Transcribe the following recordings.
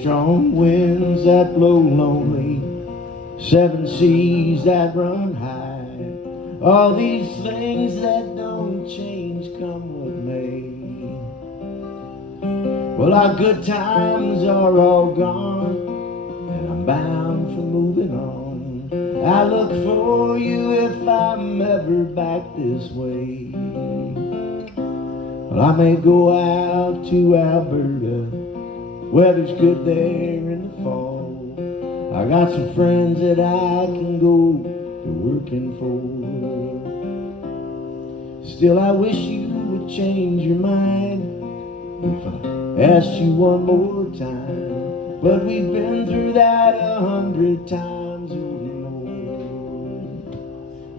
strong winds that blow lonely, 7 seas that run high, all these things that don't change come what may. Well, our good times are all gone, and I'm bound for moving on. I look for you if I'm ever back this way. Well, I may go out to Alberta, weather's good there in the fall. I got some friends that I can go to working for. Still, I wish you would change your mind if I asked you one more time. But we've been through that 100 times or more.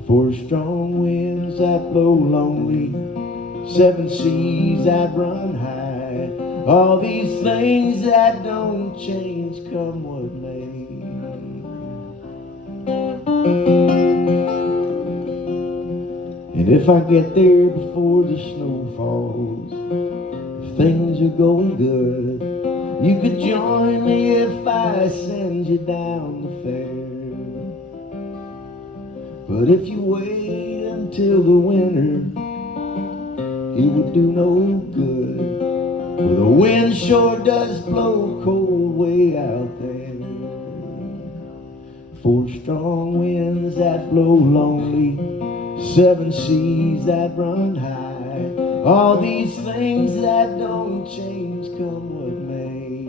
For strong winds that blow lonely, 7 seas that run high, all these things that don't change come what may. And if I get there before the snow falls, if things are going good, you could join me if I send you down the fair. But if you wait until the winter, it would do no good. Well, the wind sure does blow cold way out there. For strong winds that blow lonely, 7 seas that run high, all these things that don't change come what may.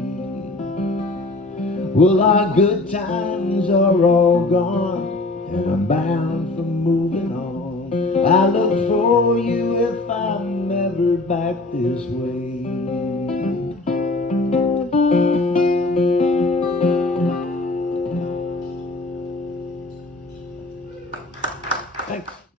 Well, our good times are all gone, and I'm bound for moving on. I look for you if I'm ever back this way.